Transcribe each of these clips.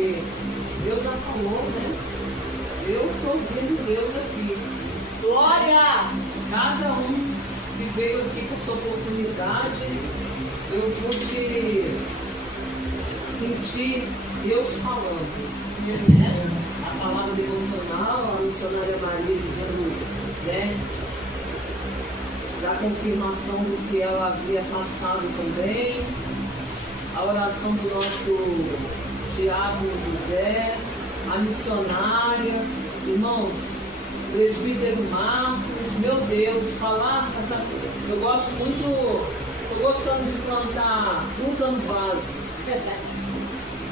porque Deus já falou, né? Eu estou ouvindo Deus aqui. Glória! Cada um que veio aqui com essa oportunidade, eu pude sentir Deus falando. Né? A palavra devocional, a missionária Maria dizendo, né? Da confirmação do que ela havia passado também, a oração do nosso Tiago José, a missionária, irmão, presbítero Marcos, meu Deus, falar, eu gosto muito, estou gostando de plantar fruta no vaso,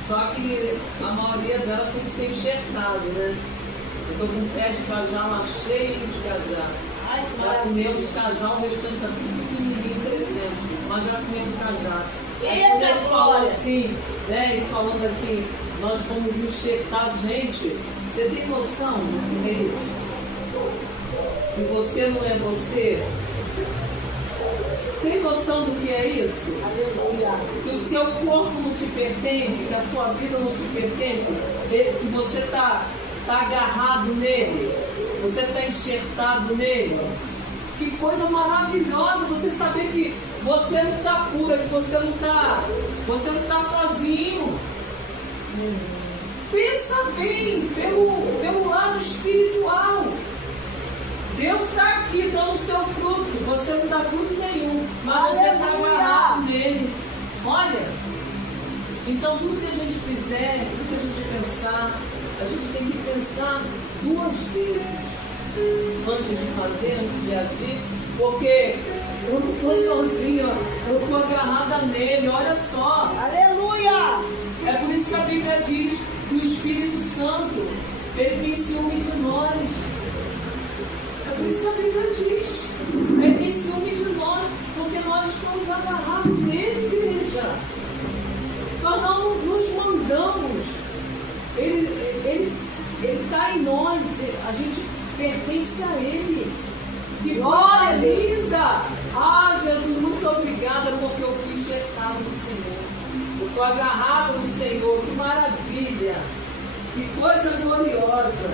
só que a maioria delas tem que ser enxertado, né? Eu estou com um pé de cajal lá cheio de cajal. Já comemos cajal, o restante está tudo pequenininho, crescendo, mas já comemos cajal. Ele falou assim, né? E falando aqui, nós fomos enxertados, gente, você tem noção do que é isso? Que você não é você? Tem noção do que é isso? Que o seu corpo não te pertence, que a sua vida não te pertence, que você está agarrado nele, você está enxertado nele. Que coisa maravilhosa você saber que você não está pura, que você não está sozinho. Pensa bem pelo lado espiritual. Deus está aqui dando o seu fruto. Você não dá fruto nenhum, mas você está agarrado nele. Olha, então tudo que a gente fizer, tudo que a gente pensar, a gente tem que pensar 2 vezes antes de fazer, antes de agir, porque eu não estou sozinha, eu estou agarrada nele, olha só. Aleluia! É por isso que a Bíblia diz que o Espírito Santo, ele tem ciúme de nós. É por isso que a Bíblia diz, ele tem ciúme de nós, porque nós estamos agarrados nele, igreja. Nós não nos mandamos, ele está em nós, a gente pertence a ele. Que coisa linda! Ah, Jesus, muito obrigada porque eu fui enxertado no Senhor. Eu estou agarrado no Senhor, que maravilha! Que coisa gloriosa!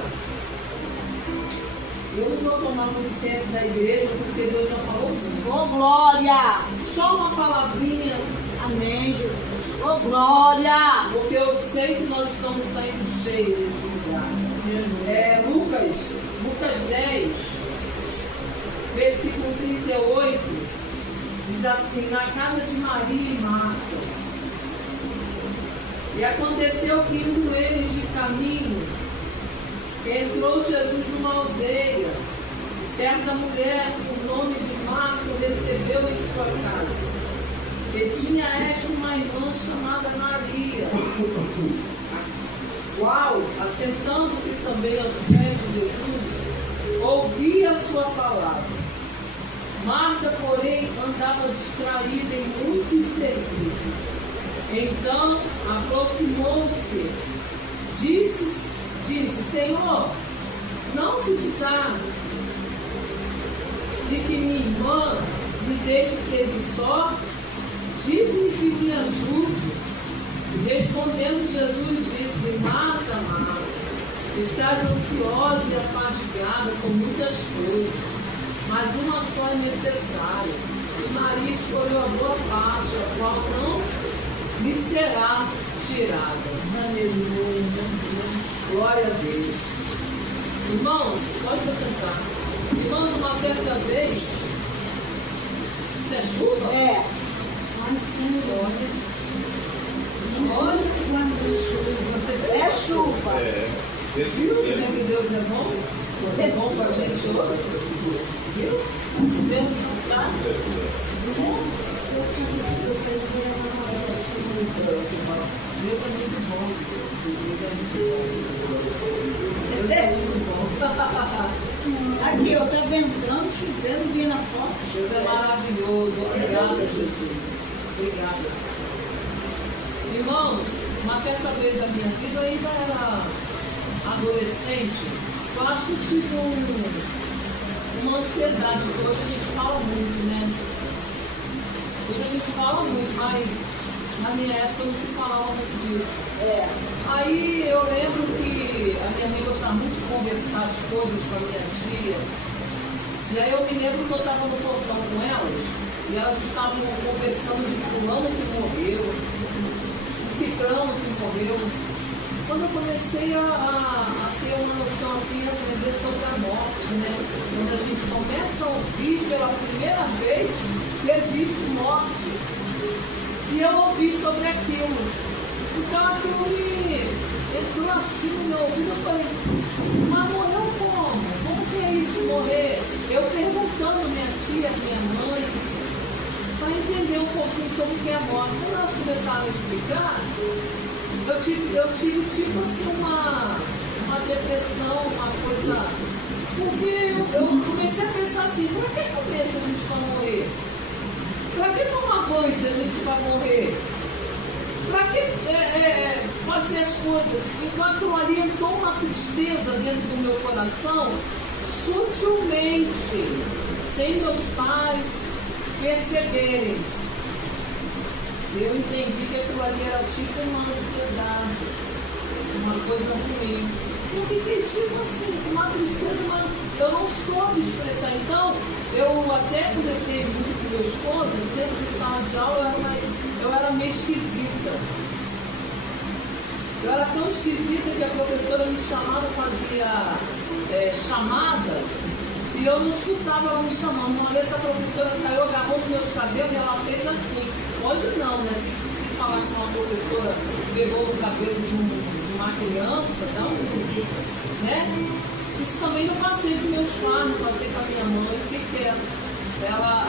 Eu não vou tomar muito tempo da igreja, porque Deus já falou tudo. Oh, glória! Só uma palavrinha. Amém, Jesus. Oh, glória! Porque eu sei que nós estamos saindo cheios desse lugar. Lucas 10, versículo 38, diz assim: na casa de Maria e Marta. E aconteceu que, indo eles de caminho, entrou Jesus numa aldeia, e certa mulher, por nome de Marta, recebeu em sua casa. E tinha esta uma irmã chamada Maria, a qual, assentando-se também aos pés de Jesus, ouvia a sua palavra. Marta, porém, andava distraída em muitos serviços. Então, aproximou-se, disse: Senhor, não se te dá de que minha irmã me deixe servir só? Diz-me que me ajude. Respondendo Jesus, disse: Marta, Marta, estás ansiosa e afadigada com muitas coisas, mas uma só é necessária. E Maria escolheu a boa parte, a qual não lhe será tirada. Aleluia. Glória a Deus. Irmãos, pode se sentar. Irmãos, uma certa vez, isso é chuva? É. Ai, sim, olha quando chuva. É chuva. Viu como é que Deus é bom? É bom para a gente hoje. Viu? Deus não está. Deus é muito bom. Deus é muito bom. Aqui, ó, tá ventando, chovendo, vindo na porta. Deus é maravilhoso. Obrigada, Jesus. Obrigada. Irmãos, uma certa vez da minha vida, eu ainda era adolescente, eu acho que eu tive uma ansiedade. Hoje a gente fala muito, né? Hoje a gente fala muito, mas na minha época não se falava muito disso. Aí Aí eu lembro que a minha mãe gostava muito de conversar as coisas com a minha tia. E aí eu me lembro que eu estava no portão com elas, e elas estavam conversando de fulano que morreu, de ciclano que morreu. Quando eu comecei a ter uma noção assim, a aprender sobre a morte, né? Quando a gente começa a ouvir pela primeira vez que existe morte. E eu ouvi sobre aquilo. Então aquilo me entrou assim no meu ouvido, eu falei, mas morreu como? Como que é isso, morrer? Eu perguntando minha tia, minha mãe, para entender um pouquinho sobre o que é a morte. Quando elas começaram a explicar, eu tive tipo assim uma depressão, uma coisa. Porque eu comecei a pensar assim, para que comer se a gente vai morrer? Para que tomar banho se a gente vai morrer? Para que fazer as coisas? Então aquilo ali entrou uma tristeza dentro do meu coração, sutilmente, sem meus pais perceberem. Eu entendi que aquilo ali era tipo uma ansiedade, uma coisa ruim. Eu fiquei tipo assim, uma tristeza, mas eu não soube expressar. Então, eu até conversei muito com meu esposo, dentro de sala de aula, eu era meio esquisita. Eu era tão esquisita que a professora me chamava, fazia chamada, e eu não escutava ela me chamando. Uma vez a professora saiu, agarrou nos meus cabelos e ela fez assim. Hoje não, né? Se falar que uma professora pegou o cabelo de uma criança, não, né? Isso também não passei com meus pais, não passei com a minha mãe, o que é?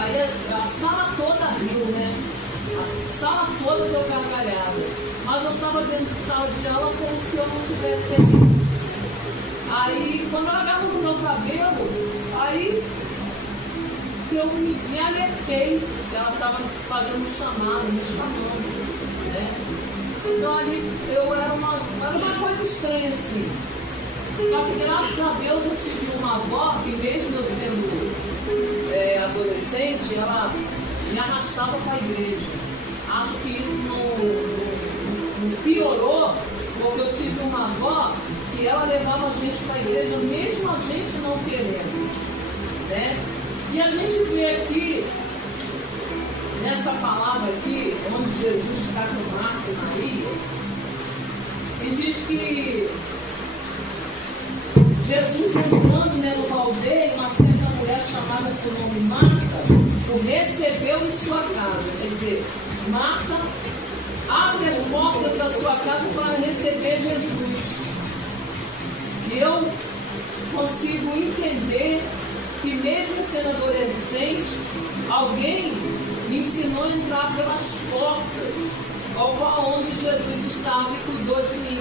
Aí a sala toda riu, né? A sala toda deu gargalhada. Mas eu estava dentro de sala de aula como se eu não tivesse ali. Aí, quando ela agarrou no meu cabelo, aí eu me alertei que ela estava fazendo chamada, me chamando, né? Então ali era uma coisa estranha assim. Só que graças a Deus eu tive uma avó que mesmo eu sendo adolescente, ela me arrastava para a igreja. Acho que isso não piorou, porque eu tive uma avó que ela levava a gente para a igreja, mesmo a gente não querendo, né? E a gente vê aqui, nessa palavra aqui, onde Jesus está com Marta e Maria, e diz que Jesus entrando, né, numa aldeia, uma certa mulher chamada por nome Marta, o recebeu em sua casa. Quer dizer, Marta abre as portas da sua casa para receber Jesus. E eu consigo entender que mesmo sendo adolescente, alguém me ensinou a entrar pelas portas, onde Jesus estava e cuidou de mim.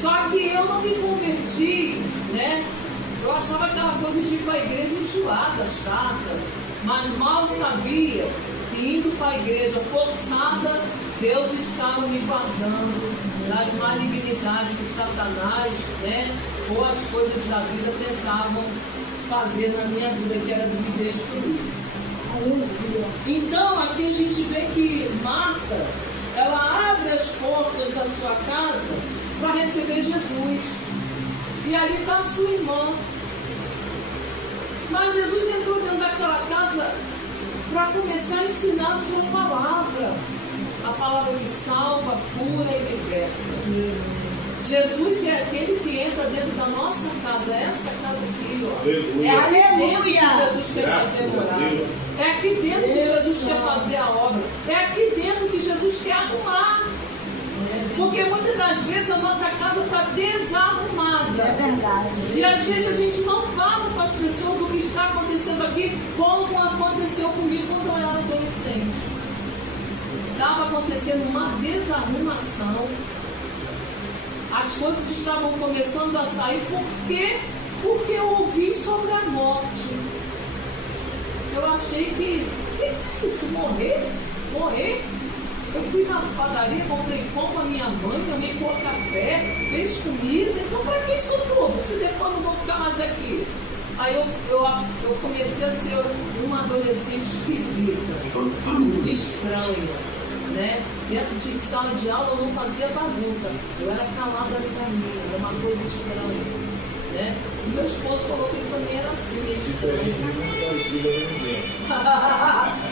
Só que eu não me converti, né? Eu achava aquela coisa de ir para a igreja enjoada, chata, mas mal sabia que indo para a igreja forçada, Deus estava me guardando das malignidades que Satanás, né, ou as coisas da vida tentavam fazer na minha vida, que era de me destruir. Então aqui a gente vê que Marta, ela abre as portas da sua casa para receber Jesus. E ali está a sua irmã. Mas Jesus entrou dentro daquela casa para começar a ensinar a sua palavra. A palavra que salva, cura e liberta. Jesus é aquele que entra dentro da nossa casa, essa casa aqui, ó. Aleluia. É aqui dentro que Jesus quer fazer morada. É aqui dentro que Jesus quer fazer a obra. É aqui dentro que Jesus quer arrumar. Porque muitas das vezes a nossa casa está desarrumada. É verdade. E às vezes a gente não passa para as pessoas do que está acontecendo aqui, como aconteceu comigo quando eu era adolescente. Estava acontecendo uma desarrumação. As coisas estavam começando a sair. Por quê? Porque eu ouvi sobre a morte. Eu achei que é isso? Morrer? Eu fui na padaria, comprei pão para minha mãe, também pôr café, fez comida. Então, para que isso tudo? Se depois não vou ficar mais aqui. Aí eu comecei a ser uma adolescente esquisita, estranha, né? Dentro de sala de aula eu não fazia bagunça, eu era calada ali na minha, era uma coisa estranha, né? E meu esposo falou que ele também era assim,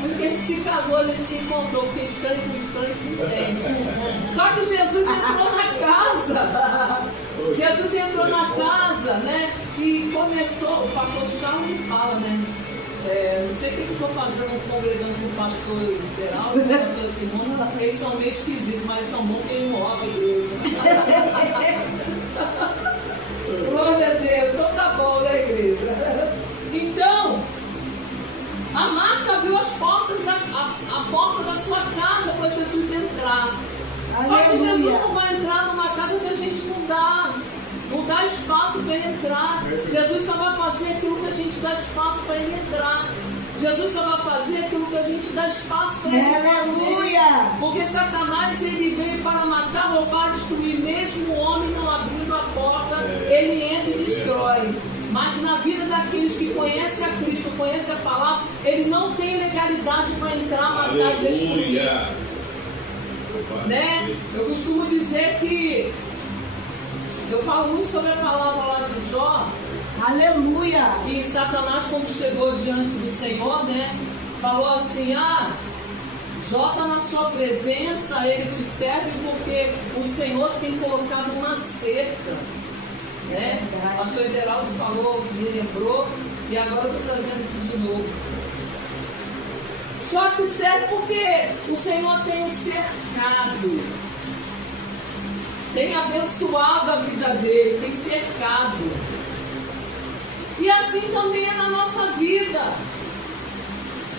porque a gente se casou, a gente se encontrou, porque estranho com estranho se entende. Só que Jesus entrou na casa. Jesus entrou na casa, né? E começou, o pastor Gustavo me fala, né? Não sei o que eu estou fazendo congregando com o pastor Liberal e com a pastora Simona, eles são meio esquisitos, mas são bons que eles não roubam a igreja. Glória a Deus, então tá bom, né, igreja? Então, a Marta abriu as portas a porta da sua casa para Jesus entrar. Só que Jesus não vai entrar numa casa que a gente não dá espaço para ele entrar. Jesus só vai fazer aquilo que a gente dá espaço para ele entrar. Jesus só vai fazer aquilo que a gente dá espaço para ele fazer. Porque Satanás, ele veio para matar, roubar, destruir. Mesmo o homem não abrindo a porta, ele entra e destrói. Mas na vida daqueles que conhecem a Cristo, conhecem a palavra, ele não tem legalidade para entrar, matar e destruir. Né? Eu costumo dizer que eu falo muito sobre a palavra lá de Jó. Aleluia! E Satanás, quando chegou diante do Senhor, né, falou assim: Jó está na sua presença, ele te serve porque o Senhor tem colocado uma cerca, né? O pastor Ederaldo falou, me lembrou, e agora eu estou trazendo isso de novo. Jó te serve porque o Senhor tem o cercado, tem abençoado a vida dele, tem cercado. E assim também é na nossa vida.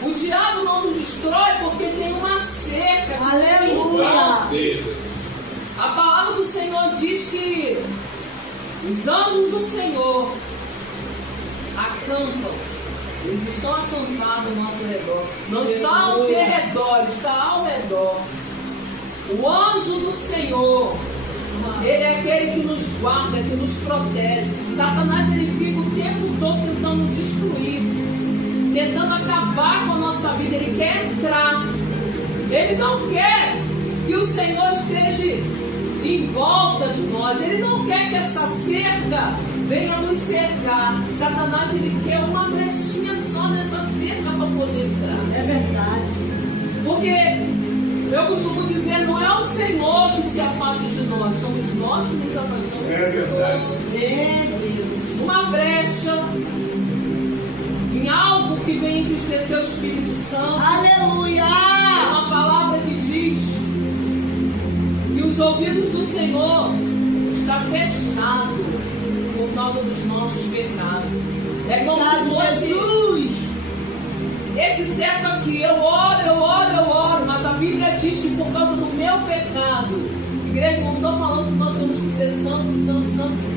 O diabo não nos destrói porque tem uma cerca. Aleluia! A palavra do Senhor diz que os anjos do Senhor acampam. Eles estão acampados ao nosso redor. Não está ao redor, está ao redor. O anjo do Senhor, ele é aquele que nos guarda, que nos protege. Satanás, ele fica o tempo todo tentando nos destruir, tentando acabar com a nossa vida. Ele quer entrar. Ele não quer que o Senhor esteja em volta de nós. Ele não quer que essa cerca venha nos cercar. Satanás, ele quer uma brechinha só nessa cerca para poder entrar. É verdade. Porque eu costumo dizer, não é o Senhor que se afasta de nós, somos nós que nos afastamos. É verdade. Uma brecha em algo que vem entristecer o Espírito Santo. Aleluia! É uma palavra que diz que os ouvidos do Senhor estão fechados por causa dos nossos pecados. É como se fosse Jesus! Esse teto aqui, eu oro, mas a Bíblia diz que por causa do meu pecado, igreja, não estou falando que nós temos que ser santo,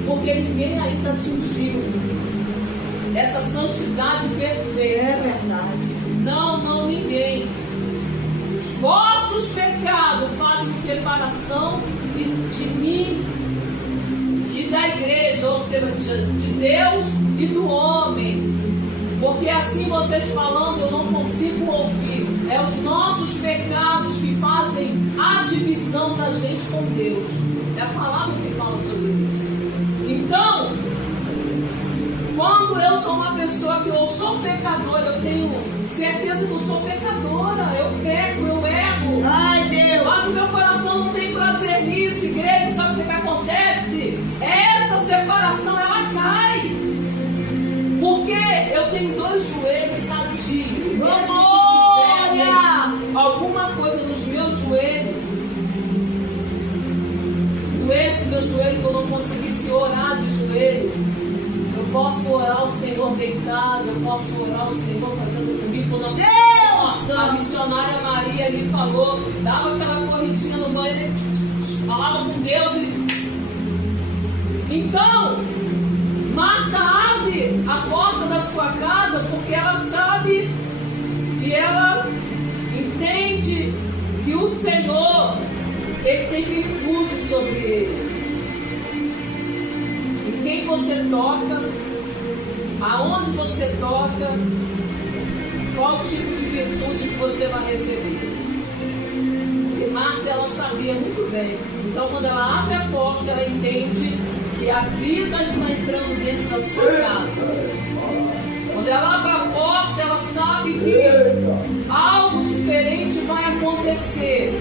porque ninguém aí está atingindo essa santidade perfeita. É verdade. Não, ninguém. Os vossos pecados fazem separação de mim e da igreja, ou seja, de Deus e do homem. Porque assim vocês falando, eu não consigo ouvir. É os nossos pecados que fazem a divisão da gente com Deus. É a palavra que fala sobre isso. Então, quando eu sou uma pessoa que eu sou pecadora, eu tenho certeza que eu sou pecadora. Eu peco, eu erro. Ai, Deus! Mas o meu coração não tem prazer nisso, igreja. Sabe o que acontece? Essa separação, ela cai. Porque eu tenho dois joelhos sadios. Glória! Alguma coisa nos meus joelhos, doesse meu joelho, que eu não conseguisse orar de joelho. Eu posso orar ao Senhor deitado, eu posso orar ao Senhor fazendo comigo. Quando Deus! A missionária Maria ali falou, dava aquela corridinha no banheiro, falava com Deus. Então, Marta abre a porta da sua casa porque ela sabe e ela entende que o Senhor, ele tem virtude sobre ele. Em quem você toca, aonde você toca, qual tipo de virtude que você vai receber. Porque Marta, ela sabia muito bem. Então, quando ela abre a porta, ela entende que a vida está entrando dentro da sua casa. Quando ela abre a porta, ela sabe que algo diferente vai acontecer.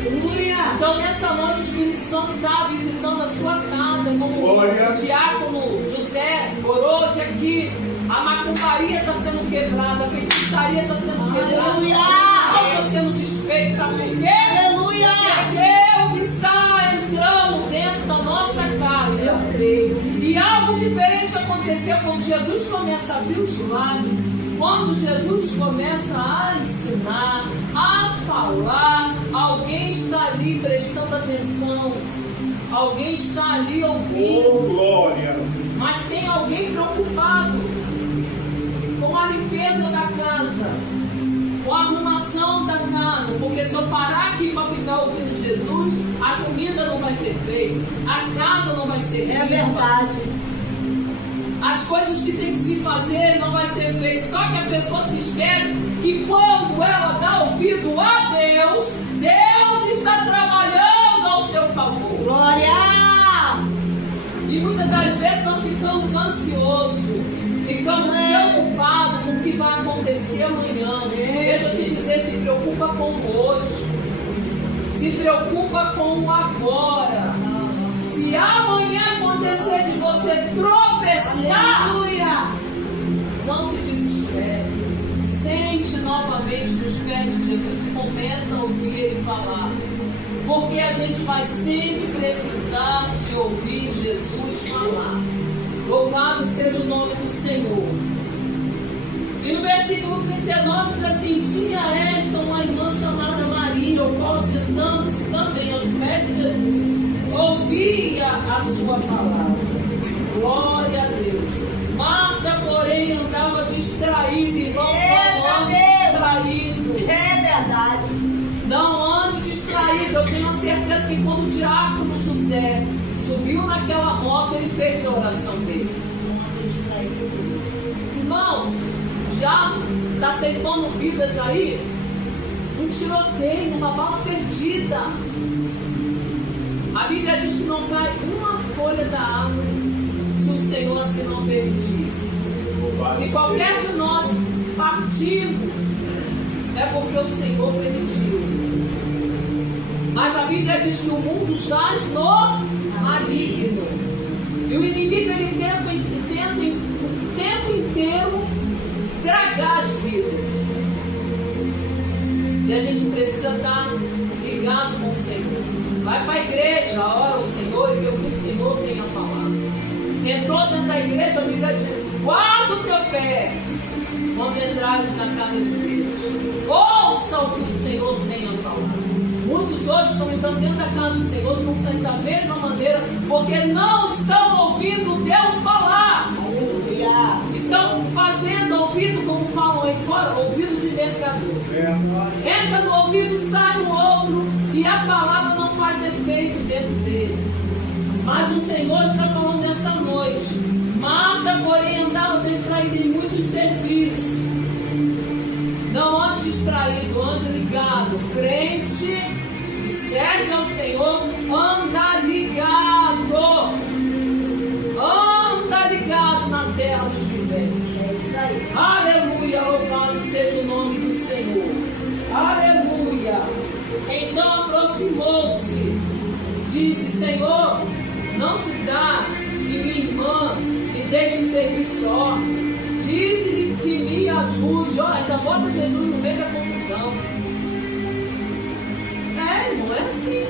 Então, nessa noite, o Espírito Santo está visitando a sua casa, como o diácono José orou hoje aqui. A macumbaria está sendo quebrada, a feitiçaria está sendo quebrada, está sendo desfeita. Sabe por quê? Aleluia! Porque Deus está entrando dentro da nossa casa. E algo diferente aconteceu quando Jesus começa a abrir os lábios, quando Jesus começa a ensinar, a falar. Alguém está ali prestando atenção, alguém está ali ouvindo. Glória! Mas tem alguém preocupado com a limpeza da casa, com a arrumação da casa, porque se eu parar aqui para ficar ouvindo Jesus, a comida não vai ser feita, a casa não vai ser limpa. É verdade. As coisas que tem que se fazer não vai ser feito. Só que a pessoa se esquece que quando ela dá ouvido a Deus, Deus está trabalhando ao seu favor. Glória! E muitas das vezes nós ficamos ansiosos, ficamos preocupados com o que vai acontecer amanhã. Deixa eu te dizer, se preocupa com o hoje. Se preocupa com o agora. Se amanhã acontecer de você tropeçar, não se desespere. Sente novamente nos pés de Jesus e começa a ouvir Ele falar. Porque a gente vai sempre precisar de ouvir Jesus falar. Louvado seja o nome do Senhor. E no versículo 39 diz assim: tinha esta uma irmã chamada Maria, o qual sentando-se também aos pés de Jesus, ouvia a sua palavra. Glória a Deus. Marta, porém, andava distraída, irmão, distraído. É verdade. Não ande distraído. Eu tenho a certeza que quando o diácono José subiu naquela moto, ele fez a oração dele. Irmão, já está ceifando vidas aí, um tiroteio, uma bala perdida. A Bíblia diz que não cai uma folha da árvore se o Senhor assim não permitir. Se qualquer de nós partirmos, é porque o Senhor permitiu. Mas a Bíblia diz que o mundo jaz no maligno. E o inimigo, ele tenta o tempo inteiro tragar as vidas. E a gente precisa estar ligado com o Senhor. Vai para a igreja, ora o Senhor e vê o que o Senhor tem a falar. Entrou dentro da igreja, a Bíblia diz: guarda o teu pé quando entrares na casa de Deus. Ouça o que o Senhor tem a falar. Muitos hoje estão entrando dentro da casa do Senhor, estão saindo da mesma maneira, porque não estão ouvindo Deus falar. Aleluia. Estão fazendo ouvido, como falam aí fora, ouvido de mercador. Entra no ouvido, sai no outro, e a palavra não faz efeito dentro dele. Mas o Senhor está falando nessa noite. Marta, porém, andava distraída em muitos serviços. Não ande distraído, ande ligado. Crente que serve ao Senhor, anda ligado. Anda ligado na terra dos viventes. É isso aí. Aleluia, louvado seja o nome do Senhor. Aleluia. Então aproximou-se, disse: Senhor, não se dá que minha irmã me deixe servir só. Diz-lhe que me ajude. Olha, ainda bota Jesus no meio da confusão. Não é assim.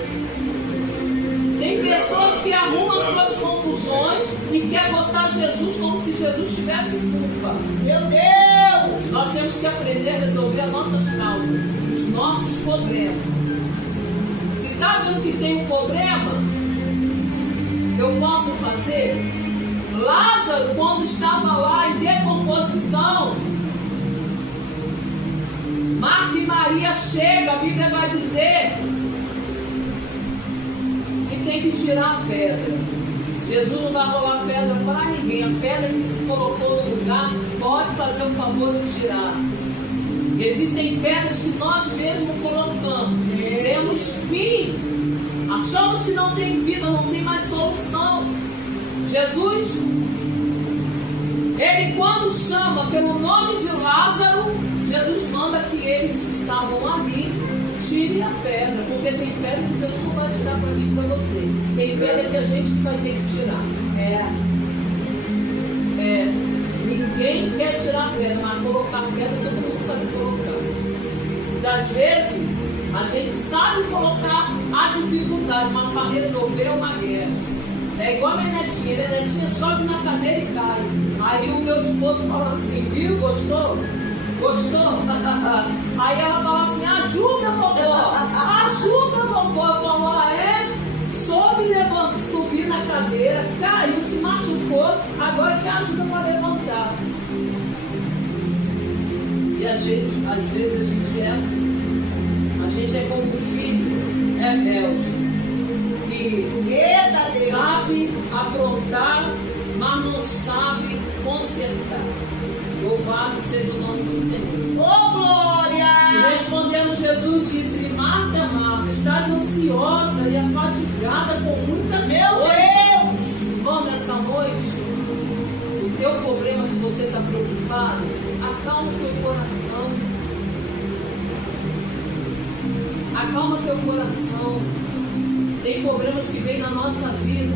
Tem pessoas que arrumam suas confusões e quer botar Jesus como se Jesus tivesse culpa. Meu Deus! Nós temos que aprender a resolver as nossas causas, os nossos problemas. Se está vendo que tem um problema, eu posso fazer. Lázaro, quando estava lá em decomposição, Marta e Maria chegam, a Bíblia vai dizer que tem que tirar a pedra. Jesus não vai rolar pedra para ninguém. A pedra que se colocou no lugar, pode fazer o favor de tirar. Existem pedras que nós mesmos colocamos. Temos fim. Achamos que não tem vida, não tem mais solução. Jesus, ele quando chama pelo nome de Lázaro, Jesus manda que eles que estavam ali tirem a pedra, porque tem pedra que Deus não vai tirar para mim e para você. Tem pedra que a gente vai ter que tirar. Ninguém quer tirar a pedra, mas colocar pedra todo mundo sabe colocar. Às vezes a gente sabe colocar a dificuldade, mas para resolver é uma guerra. É igual a minha netinha sobe na cadeira e cai. Aí o meu esposo fala assim, viu, gostou? Gostou? Aí ela fala assim, ajuda, vovó. Ajuda, vovó. Eu falo, soube subir na cadeira, caiu, se machucou, agora quer ajuda para levantar. E às vezes a gente é assim. A gente é como um filho rebelde, que sabe aprontar, mas não sabe consertar. Louvado seja o nome do Senhor. Oh, glória! E respondendo, Jesus disse-lhe, Marta, Marta, estás ansiosa e afadigada com muitas coisas. Meu Deus! Irmão, nessa noite, o teu problema que você está preocupado, acalma o teu coração. Acalma teu coração. Tem problemas que vêm na nossa vida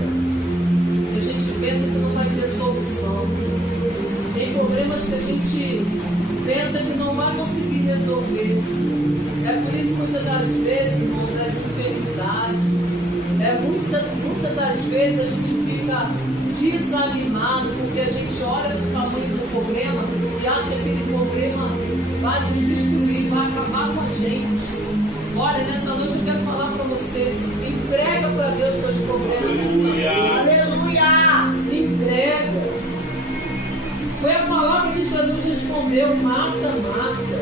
e a gente pensa que não vai ter solução. Tem problemas que a gente pensa que não vai conseguir resolver. É por isso que muitas das vezes, irmãos, essa enfermidade. Muitas das vezes a gente fica desanimado porque a gente olha para o tamanho do problema e acha que aquele problema vai nos destruir, vai acabar com a gente. Olha, nessa noite eu quero falar para você, entrega para Deus teus problemas. Aleluia! Entrega. Foi a palavra que Jesus respondeu, Marta, Marta,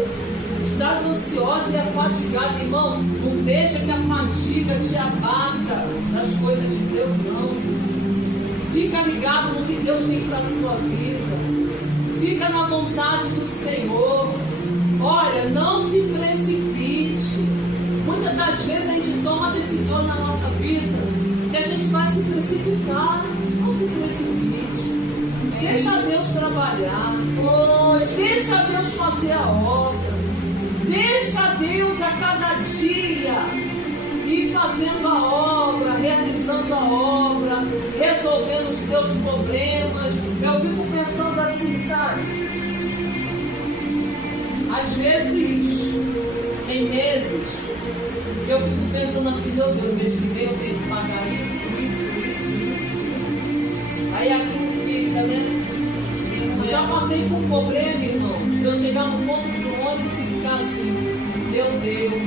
estás ansiosa e afadigada, irmão, não deixa que a fadiga te abata das coisas de Deus, não. Fica ligado no que Deus tem para a sua vida. Fica na vontade do Senhor. Olha, não se precipite. Muitas das vezes a gente toma decisões na nossa vida que a gente vai se precipitar. Não se precipite. Deixa Deus trabalhar. Deixa Deus fazer a obra. Deixa Deus a cada dia ir fazendo a obra, realizando a obra, resolvendo os teus problemas. Eu fico pensando assim, sabe? Às vezes, em meses, eu fico pensando assim, meu Deus, mês que vem eu tenho que pagar isso. Aí aquilo fica, né? Eu já passei por um problema, irmão, de eu chegar no ponto de um ônibus e ficar assim, meu Deus,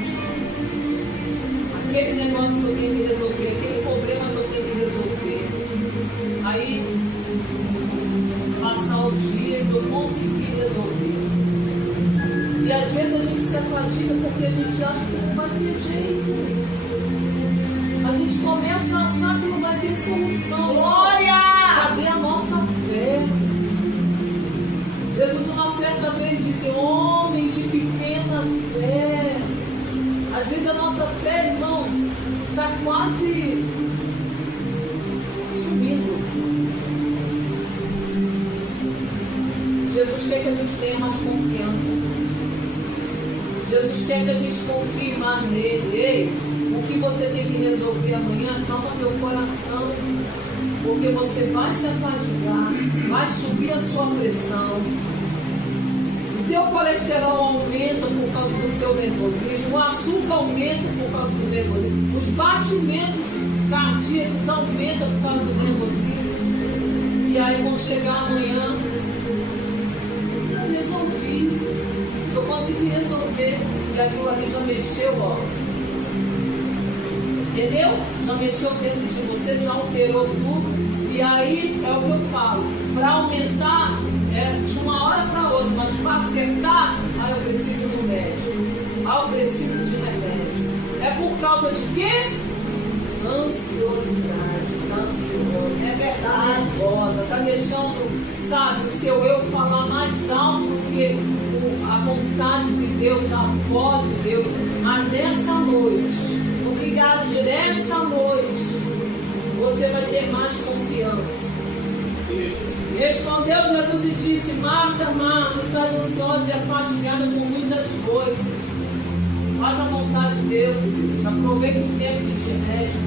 aquele negócio que eu tenho que resolver, aquele problema que eu tenho que resolver. Aí, passar os dias, eu consegui resolver. E às vezes a gente se afadiga porque a gente acha que não vai ter jeito. A gente começa a achar que não vai ter solução. Glória! Cadê a nossa fé? Jesus uma certa vez disse, homem de pequena fé. Às vezes a nossa fé, irmão, está quase sumindo. Jesus quer que a gente tenha mais confiança. Jesus quer que a gente confie mais nele. Ei, o que você tem que resolver amanhã, calma teu coração. Porque você vai se afadigar, vai subir a sua pressão. O teu colesterol aumenta por causa do seu nervosismo. O açúcar aumenta por causa do nervosismo. Os batimentos cardíacos aumentam por causa do nervosismo. E aí quando chegar amanhã, eu resolvi. Eu consegui resolver. E aquilo ali já mexeu, ó. Entendeu? Já mexeu dentro de você, já alterou tudo. E aí é o que eu falo. Para aumentar de uma hora para outra, mas para acertar, aí eu preciso do médico. Eu preciso de remédio. É por causa de quê? Ansiosidade. Ansioso. É verdade. nervosa, está deixando, sabe, o seu eu falar mais alto do que a vontade de Deus, a voz de Deus. Mas nessa noite, obrigado, nessa noite, você vai ter mais confiança. Respondeu Jesus e disse: Marta, Marta, estás ansiosa e afadigada com muitas coisas. Faz a vontade de Deus, Deus. Aproveita o tempo que te resta.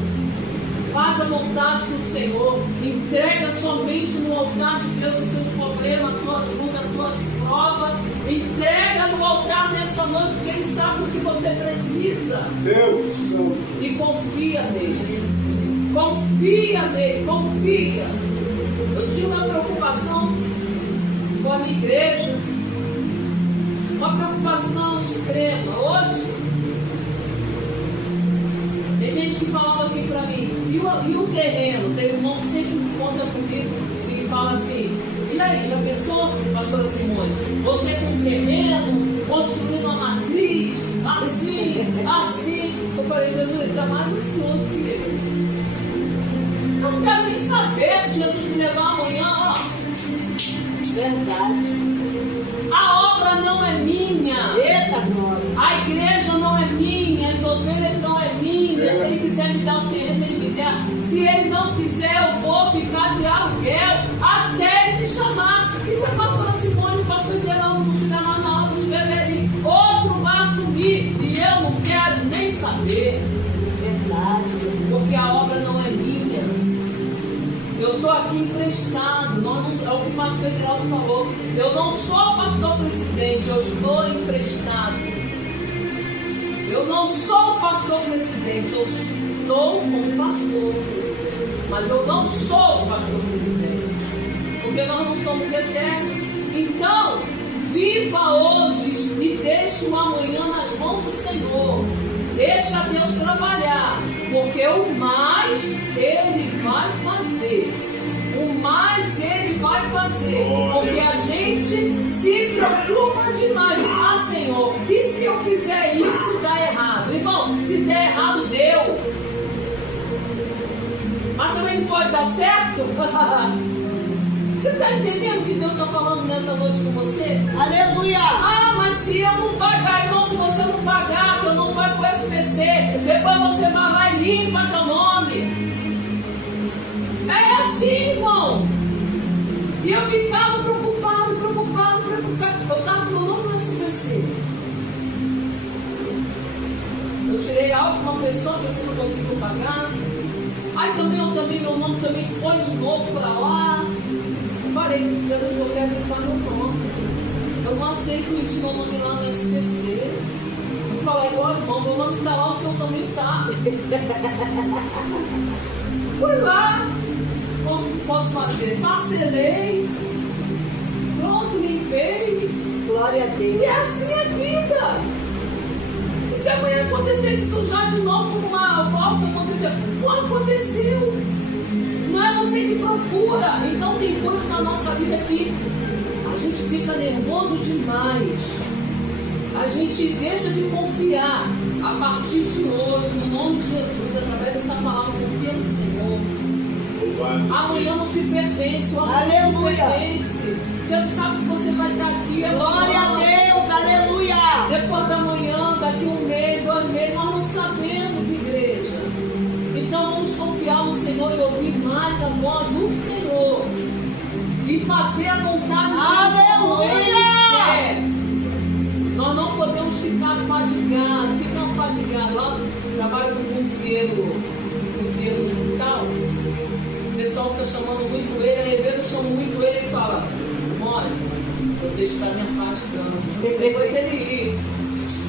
Faz a vontade do Senhor. Entrega somente no altar de Deus os seus problemas, as tuas lutas, as tuas provas. Entrega no altar nessa noite, porque Ele sabe o que você precisa. Deus. E confia nele. Confia nele, confia. Eu tinha uma preocupação com a minha igreja, uma preocupação extrema. Hoje, tem gente que falava assim para mim: e o terreno? Tem um irmão que sempre conta comigo e fala assim: e aí, já pensou, pastora Simone, você com um terreno, construindo uma matriz, assim? Eu falei: Jesus, ele está mais ansioso que eu. Eu não quero nem saber se Jesus me levar amanhã, ó. Verdade. A obra não é minha. Eita, glória. A igreja não é minha. As ovelhas não é minha. Se Ele quiser me dar o terreno, Ele me dá. Se Ele não quiser, eu vou ficar de aluguel até Ele me chamar. E se a pastora Simone e o pastor Guilherme não estiver lá na obra de Beverly, outro vai assumir. E eu não quero nem saber. Verdade. Porque a obra não é minha. Eu estou aqui emprestado. É o que o pastor Geraldo falou. Eu não sou pastor presidente, eu estou emprestado. Eu não sou pastor presidente, eu estou como pastor. Mas eu não sou pastor presidente. Porque nós não somos eternos. Então, viva hoje e deixe o amanhã nas mãos do Senhor. Deixa Deus trabalhar, porque o mais Ele vai fazer. O mais Ele vai fazer. Porque a gente se preocupa demais. Ah, Senhor, e se eu fizer isso, dá errado? Irmão, se der errado, deu. Mas também pode dar certo? Você está entendendo o que Deus está falando nessa noite com você? Aleluia! Ah, mas se eu não pagar, irmão, se você não pagar, eu não vai para o SPC, depois você vai lá e limpa teu nome. É assim, irmão. E eu ficava preocupado. Eu estava com o nome no SPC. Eu tirei algo com uma pessoa, a pessoa não conseguiu pagar. Aí também, meu nome também foi de novo para lá. Falei: Deus, eu quero limpar meu nome. Eu não aceito isso, meu nome lá no SPC. Eu falei: olha, irmão, meu nome está lá, o seu também está. Fui lá. Como posso fazer? Parcelei. Pronto, limpei. Glória a Deus. E é assim a vida. E se amanhã acontecer de sujar de novo com uma volta, não aconteceu. Não é você que procura. Então tem coisas na nossa vida que a gente fica nervoso demais. A gente deixa de confiar. A partir de hoje, no nome de Jesus, através dessa palavra, confia no Senhor. Amanhã não te pertence. O amanhã não te pertence. Você não sabe se você vai estar aqui. Glória a Deus, aleluia. Depois da manhã, daqui 1 mês, 2 meses, nós não sabemos, igreja. Então vamos confiar no Senhor e ouvir mais a voz do Senhor. E fazer a vontade Aleluia! Nós não podemos ficar fadigados. Ficamos fadigados. Lá trabalha com cozinheiro hospital. O pessoal fica chamando muito ele. Às vezes eu chamo muito ele e fala: Simone, você está me afastando. Depois ele ir.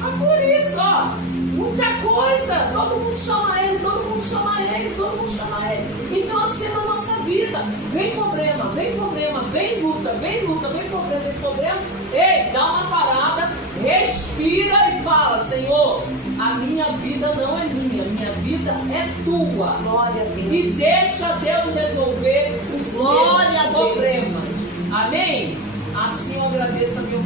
Ah, por isso, ó. Muita coisa, todo mundo chama ele. Então assim é na nossa vida. Vem problema, vem luta. Ei, dá uma parada, respira e fala: Senhor, a minha vida não é minha vida é tua. Glória a Deus. E deixa Deus resolver os seus problemas. Amém? Assim eu agradeço a minha